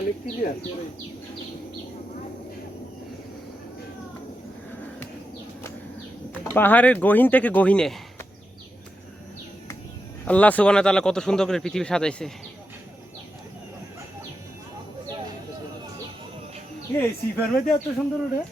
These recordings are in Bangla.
অনেক ক্লিয়ার। পাহাড়ের গহীন থেকে গহীনে আল্লাহ সুবহানাহু ওয়া তাআলা কত সুন্দর করে পৃথিবী সাজাইছে। এই সিফার মধ্যে এত সুন্দর ওটা।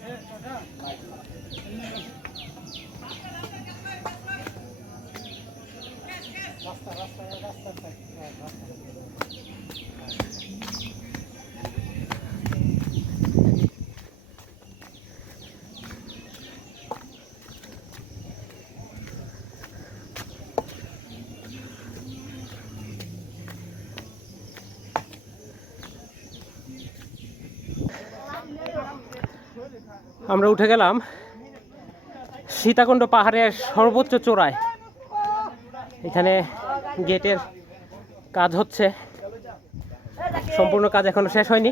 আমরা উঠে গেলাম সীতাকুণ্ড পাহাড়ের সর্বোচ্চ চূড়ায়। এখানে গেটের কাজ হচ্ছে, সম্পূর্ণ কাজ এখনো শেষ হয়নি।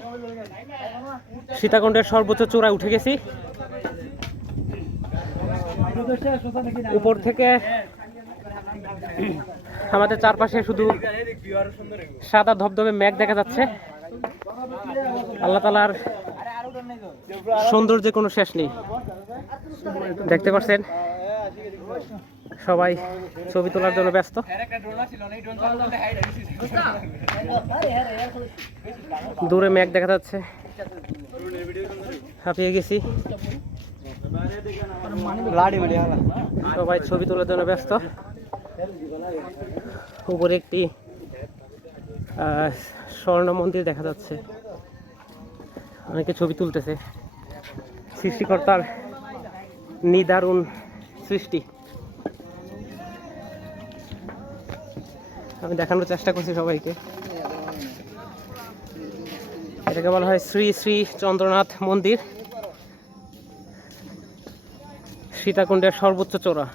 সীতাকুণ্ডের সর্বোচ্চ চূড়ায় উঠে গেছি। উপর থেকে আমাদের চারপাশে শুধু সাদা ধবধবে মেঘ দেখা যাচ্ছে। আল্লাহ তাআলার সৌন্দর্যের কোনো শেষ নেই। দেখতে পাচ্ছেন সবাই ছবি তোলার জন্য ব্যস্ত। দূরে মেঘ দেখা যাচ্ছে। হাঁপিয়ে গেছি, সবাই ছবি তোলার জন্য ব্যস্ত। উপরে একটি স্বর্ণ মন্দির দেখা যাচ্ছে, অনেকে ছবি তুলতেছে। সৃষ্টিকর্তার নিদারুণ সৃষ্টি আমি দেখানোর চেষ্টা করছি সবাইকে। এটাকে বলা হয় শ্রী শ্রী চন্দ্রনাথ মন্দির, সীতাকুণ্ডের সর্বোচ্চ চূড়া।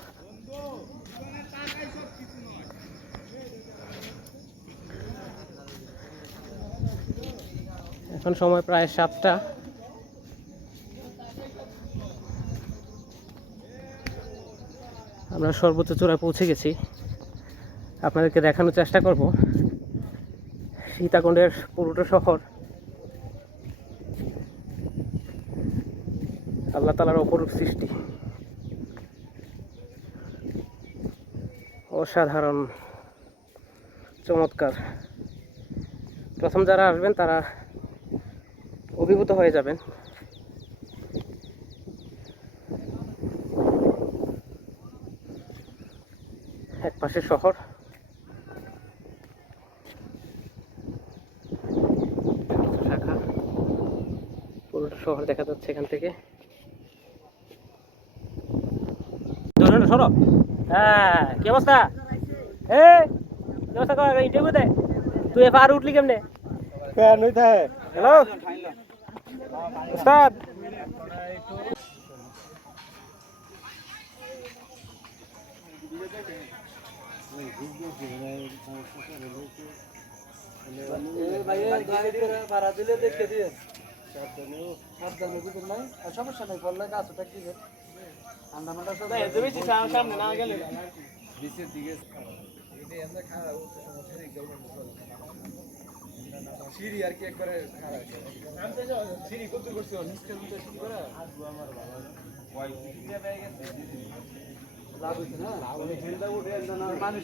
এখন সময় প্রায় 7টা। আমরা সর্বোচ্চ চূড়ায় পৌঁছে গেছি। আপনাদেরকে দেখানোর চেষ্টা করব সীতাকুণ্ডের পুরোটা শহর আল্লাহ তাআলার অপরূপ সৃষ্টি। অসাধারণ, চমৎকার। প্রথম যারা আসবেন তারা অভিভূত হয়ে যাবেন। এক পাশে শহর, শাখা, পুরোটা শহর দেখা যাচ্ছে এখান থেকে। সরো। হ্যাঁ, কি অবস্থা? কি অবস্থা কর ইন্টারভিউ দে। তুই এবার উঠলি কেমনে? হ্যালো উস্তাদ। সমস্যা নেই, বললে গাছ ওটা কি সামনে না গেলে সিঁড়ি আর কি একবারে সিঁড়ি কত করছো নিশ্চয় লাভ হয়েছে না মানুষ